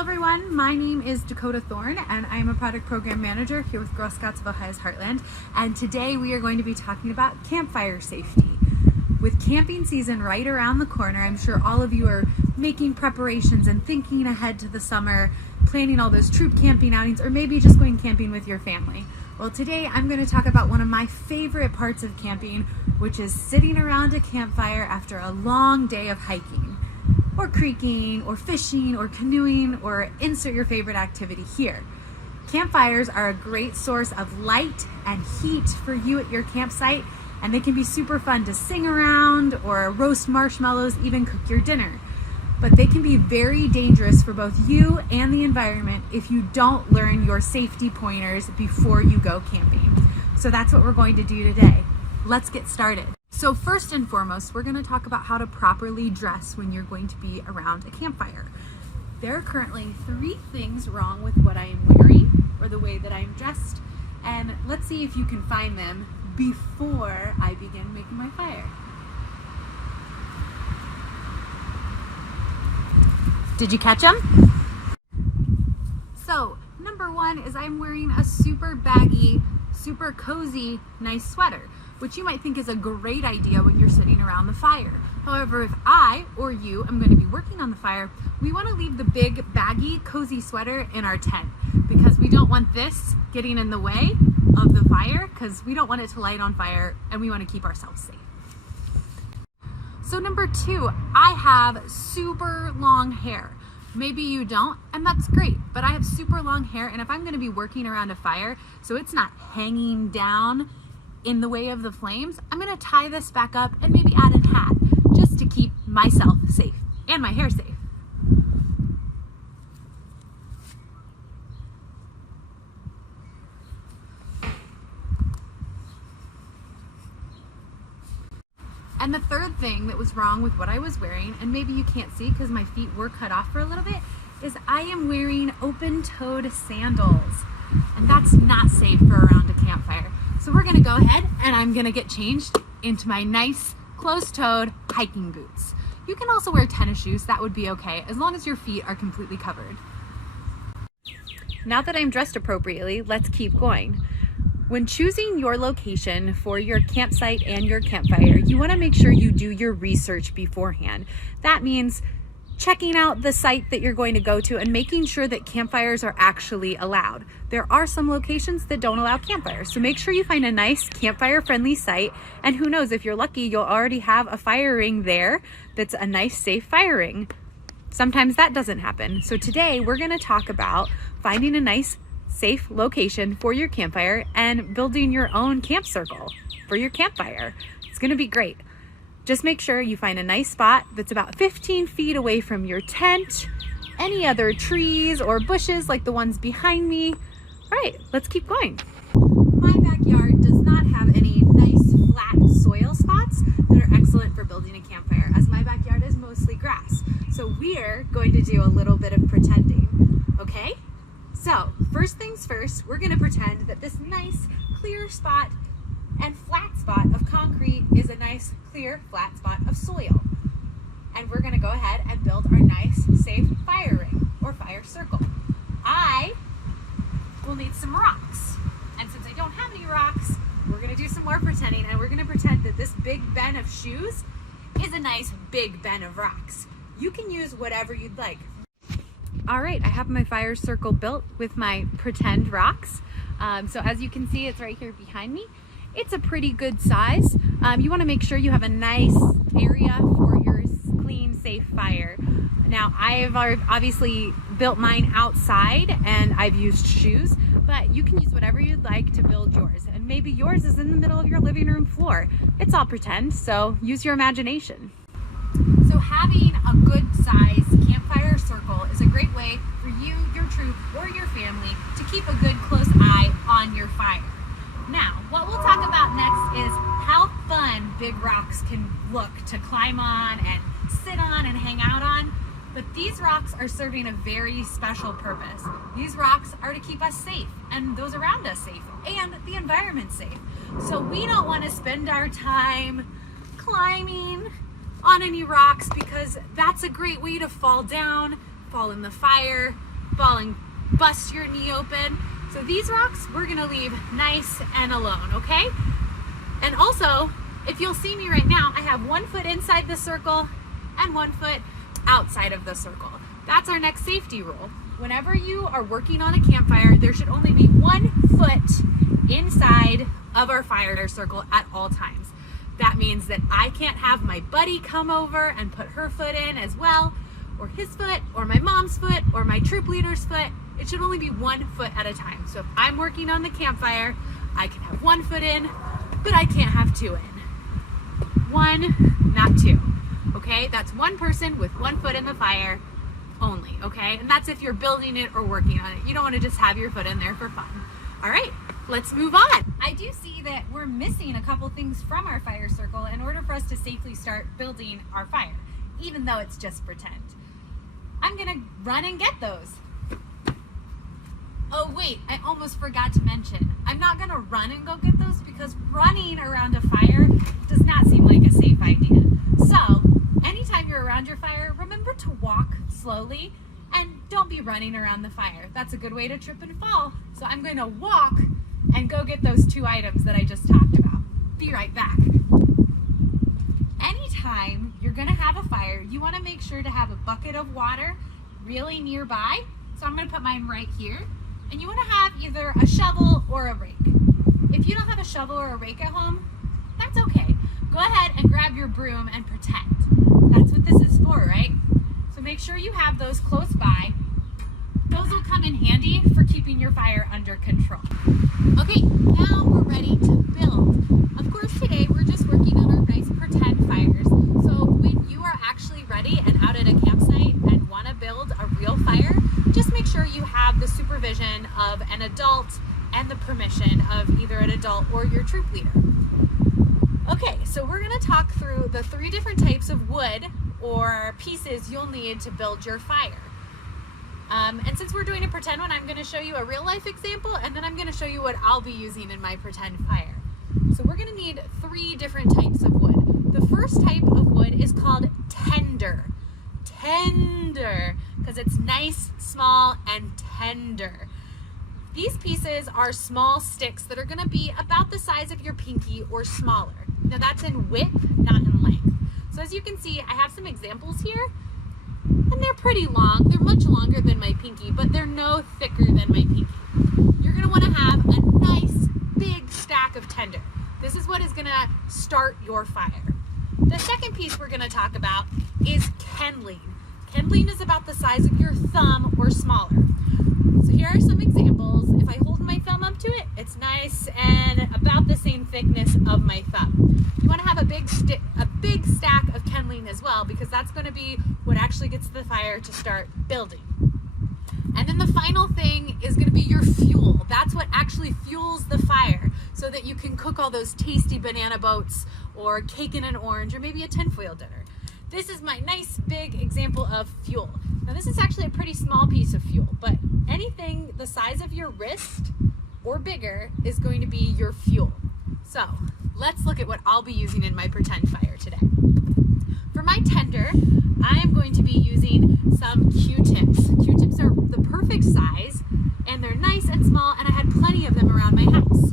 everyone, my name is Dakota Thorne and I'm a product program manager here with Girl Scouts of Ohio's Heartland, and today we are going to be talking about campfire safety. With camping season right around the corner, I'm sure all of you are making preparations and thinking ahead to the summer, planning all those troop camping outings, or maybe just going camping with your family. Well, today I'm going to talk about one of my favorite parts of camping, which is sitting around a campfire after a long day of hiking, or creeking, or fishing, or canoeing, or insert your favorite activity here. Campfires are a great source of light and heat for you at your campsite, and they can be super fun to sing around or roast marshmallows, even cook your dinner. But they can be very dangerous for both you and the environment if you don't learn your safety pointers before you go camping. So that's what we're going to do today. Let's get started. So first and foremost, we're going to talk about how to properly dress when you're going to be around a campfire. There are currently 3 things wrong with what I am wearing or the way that I am dressed, and let's see if you can find them before I begin making my fire. Did you catch them? So number 1 is I'm wearing a super baggy, super cozy, nice sweater, which you might think is a great idea when you're sitting around the fire. However, if I or you am going to be working on the fire, we want to leave the big, baggy, cozy sweater in our tent because we don't want this getting in the way of the fire because we don't want it to light on fire and we want to keep ourselves safe. So number 2, I have super long hair. Maybe you don't, and that's great, but I have super long hair, and if I'm going to be working around a fire so it's not hanging down in the way of the flames, I'm going to tie this back up and maybe add a hat just to keep myself safe and my hair safe. And the third thing that was wrong with what I was wearing, and maybe you can't see because my feet were cut off for a little bit, is I am wearing open-toed sandals, and that's not safe for around a campfire. So we're gonna go ahead and I'm gonna get changed into my nice closed-toed hiking boots. You can also wear tennis shoes, that would be okay, as long as your feet are completely covered. Now that I'm dressed appropriately, let's keep going. When choosing your location for your campsite and your campfire, you want to make sure you do your research beforehand. That means checking out the site that you're going to go to and making sure that campfires are actually allowed. There are some locations that don't allow campfires, so make sure you find a nice campfire-friendly site, and who knows, if you're lucky, you'll already have a fire ring there that's a nice, safe fire ring. Sometimes that doesn't happen. So today we're going to talk about finding a nice safe location for your campfire and building your own camp circle for your campfire. It's going to be great. Just make sure you find a nice spot that's about 15 feet away from your tent, any other trees or bushes like the ones behind me. All right, let's keep going. My backyard does not have any nice flat soil spots that are excellent for building a campfire, as my backyard is mostly grass. So we're going to do a little bit of pretending, okay? So first things first, we're going to pretend that this nice clear spot and flat spot of concrete is a nice clear flat spot of soil. And we're going to go ahead and build our nice safe fire ring or fire circle. I will need some rocks. And since I don't have any rocks, we're going to do some more pretending, and we're going to pretend that this big bin of shoes is a nice big bin of rocks. You can use whatever you'd like. All right, I have my fire circle built with my pretend rocks. So as you can see, it's right here behind me. It's a pretty good size. You want to make sure you have a nice area for your clean, safe fire. Now, I've obviously built mine outside and I've used shoes, but you can use whatever you'd like to build yours. And maybe yours is in the middle of your living room floor. It's all pretend, so use your imagination. So having a good size campfire circle is a great way for you, your troop, or your family to keep a good close eye on your fire. Now, what we'll talk about next is how fun big rocks can look to climb on and sit on and hang out on. But these rocks are serving a very special purpose. These rocks are to keep us safe and those around us safe and the environment safe. So we don't want to spend our time climbing on any rocks because that's a great way to fall down, fall in the fire, fall and bust your knee open. So these rocks we're gonna leave nice and alone, okay? And also, if you'll see me right now, I have 1 foot inside the circle and 1 foot outside of the circle. That's our next safety rule. Whenever you are working on a campfire, there should only be 1 foot inside of our fire circle at all times. That means that I can't have my buddy come over and put her foot in as well, or his foot, or my mom's foot, or my troop leader's foot. It should only be 1 foot at a time. So if I'm working on the campfire, I can have 1 foot in, but I can't have 2 in. 1, not 2. Okay, that's 1 person with 1 foot in the fire only, okay? And that's if you're building it or working on it. You don't want to just have your foot in there for fun. All right, let's move on. I do see that we're missing a couple things from our fire circle in order for us to safely start building our fire, even though it's just pretend. I'm gonna run and get those. Oh wait, I almost forgot to mention, I'm not gonna run and go get those because running around a fire does not seem like a safe idea. So, anytime you're around your fire, remember to walk slowly and don't be running around the fire. That's a good way to trip and fall. So I'm going to walk and go get those 2 items that I just talked about. Be right back. Anytime you're going to have a fire, you want to make sure to have a bucket of water really nearby. So I'm going to put mine right here. And you want to have either a shovel or a rake. If you don't have a shovel or a rake at home, that's okay. Go ahead and grab your broom and pretend. That's what this is for, right? So make sure you have those close by. Those will come in handy for keeping your fire under control. Okay, now we're ready to build. Of course, today we're just working on our nice pretend fires. So when you are actually ready and out at a campsite and want to build a real fire, just make sure you have the supervision of an adult and the permission of either an adult or your troop leader. Okay, so we're going to talk through the 3 different types of wood or pieces you'll need to build your fire. And since we're doing a pretend one, I'm going to show you a real life example, and then I'm going to show you what I'll be using in my pretend fire. So we're going to need 3 different types of wood. The first type of wood is called tender. Tender, because it's nice, small, and tender. These pieces are small sticks that are going to be about the size of your pinky or smaller. Now that's in width, not in length. So as you can see, I have some examples here, and they're pretty long. They're much longer than my pinky, but they're no thicker than my pinky. You're going to want to have a nice big stack of tender. This is what is going to start your fire. The second piece we're going to talk about is kindling. Kindling is about the size of your thumb or smaller. So here are some examples. If I hold my thumb up to it, it's nice and about the same thickness of my thumb. You want to have a big stack of kindling as well, because that's going to be what actually gets the fire to start building. And then the final thing is going to be your fuel. That's what actually fuels the fire, so that you can cook all those tasty banana boats or cake in an orange or maybe a tinfoil dinner. This is my nice big example of fuel. Now this is actually a pretty small piece of fuel, but anything the size of your wrist or bigger is going to be your fuel. So let's look at what I'll be using in my pretend fire today. For my tender, I am going to be using some Q-tips. Q-tips are the perfect size, and they're nice and small, and I had plenty of them around my house.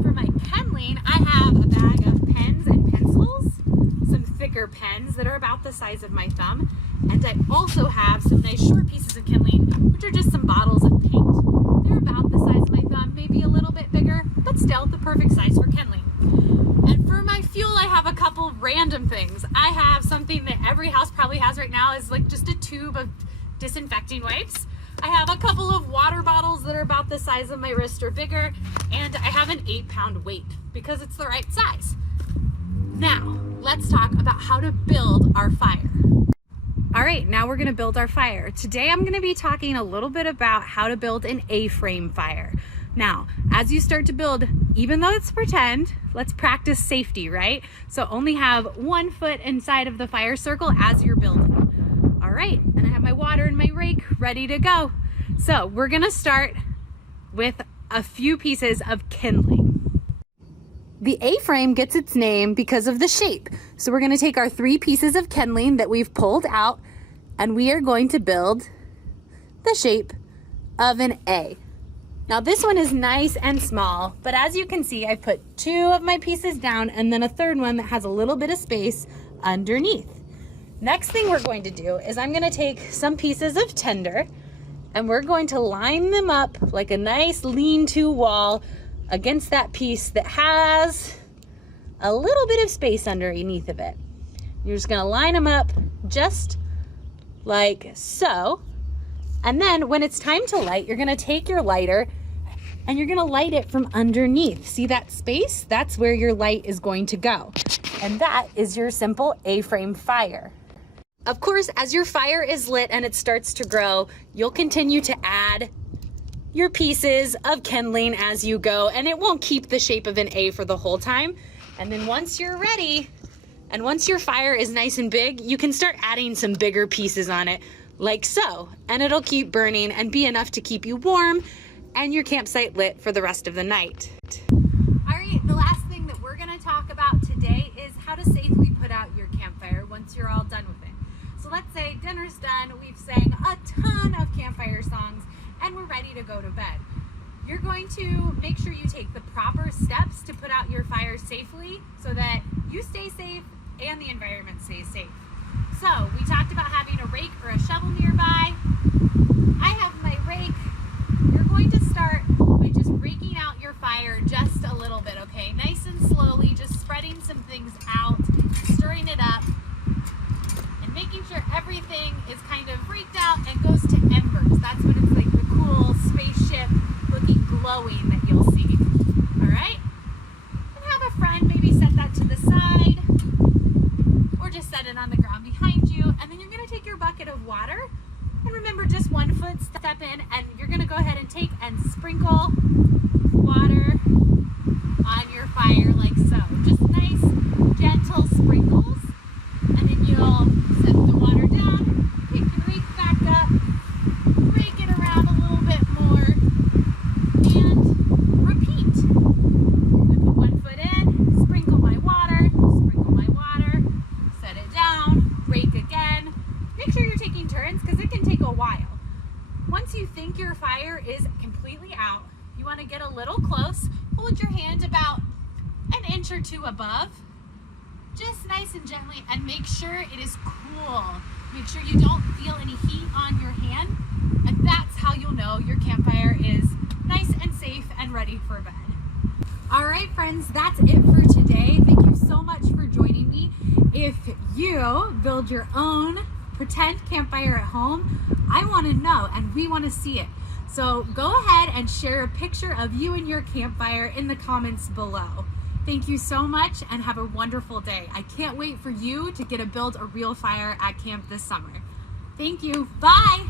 For my kindling, I have a bag of pens and pencils, some thicker pens that are about the size of my thumb, and I also have some nice short pieces of kindling, which are just some bottles of paint. They're about the size of my thumb, maybe a little bit bigger, but still the perfect size for kindling. And for my fuel, I have a couple random things. I have something that every house probably has right now, is like just a tube of disinfecting wipes. I have a couple of water bottles that are about the size of my wrist or bigger, and I have an 8-pound weight because it's the right size. Now, let's talk about how to build our fire. All right, now we're gonna build our fire. Today I'm gonna be talking a little bit about how to build an A-frame fire. Now, as you start to build, even though it's pretend, let's practice safety, right? So only have 1 foot inside of the fire circle as you're building. All right, and I have my water and my rake ready to go. So we're gonna start with a few pieces of kindling. The A-frame gets its name because of the shape. So we're gonna take our 3 pieces of kindling that we've pulled out, and we are going to build the shape of an A. Now this one is nice and small, but as you can see, I put 2 of my pieces down and then a third one that has a little bit of space underneath. Next thing we're going to do is I'm gonna take some pieces of tinder and we're going to line them up like a nice lean-to wall against that piece that has a little bit of space underneath of it. You're just gonna line them up just like so. And then when it's time to light, you're gonna take your lighter and you're gonna light it from underneath. See that space? That's where your light is going to go. And that is your simple A-frame fire. Of course, as your fire is lit and it starts to grow, you'll continue to add your pieces of kindling as you go, and it won't keep the shape of an A for the whole time. And then once you're ready, and once your fire is nice and big, you can start adding some bigger pieces on it, like so, and it'll keep burning and be enough to keep you warm and your campsite lit for the rest of the night. All right, the last thing that we're gonna talk about today is how to safely put out your campfire once you're all done with it. So let's say dinner's done, we've sang a ton of campfire songs, and we're ready to go to bed. You're going to make sure you take the proper steps to put out your fire safely so that you stay safe and the environment stays safe. So we talked about having a rake or a shovel nearby. I have my rake. You're going to start by just raking out your fire just a little bit, okay? Nice and slowly, just spreading some things out, stirring it up, and making sure everything is kind of raked out and goes to embers. That's what it's like, the cool spaceship looking glowing that you'll see. All right? And have a friend maybe set that to the side or just set it on the ground behind you. And then you're going to take your bucket of water and remember just 1 foot step in, and you're going to go ahead and take and sprinkle water on your fire like so. Just nice, gentle sprinkles. And then you'll set the water down, pick your rake back up, rake it around a little bit more, and repeat. I put 1 foot in, sprinkle my water, set it down, rake again. Make sure you're taking turns because it can take a while. Once you think your fire is completely out, you want to get a little close, hold your hand about an inch or 2 above, just nice and gently, and make sure it is cool. Make sure you don't feel any heat on your hand, and that's how you'll know your campfire is nice and safe and ready for bed. All right, friends, that's it for today. Thank you so much for joining me. If you build your own pretend campfire at home, I want to know and we want to see it. So go ahead and share a picture of you and your campfire in the comments below. Thank you so much and have a wonderful day. I can't wait for you to get to build a real fire at camp this summer. Thank you. Bye.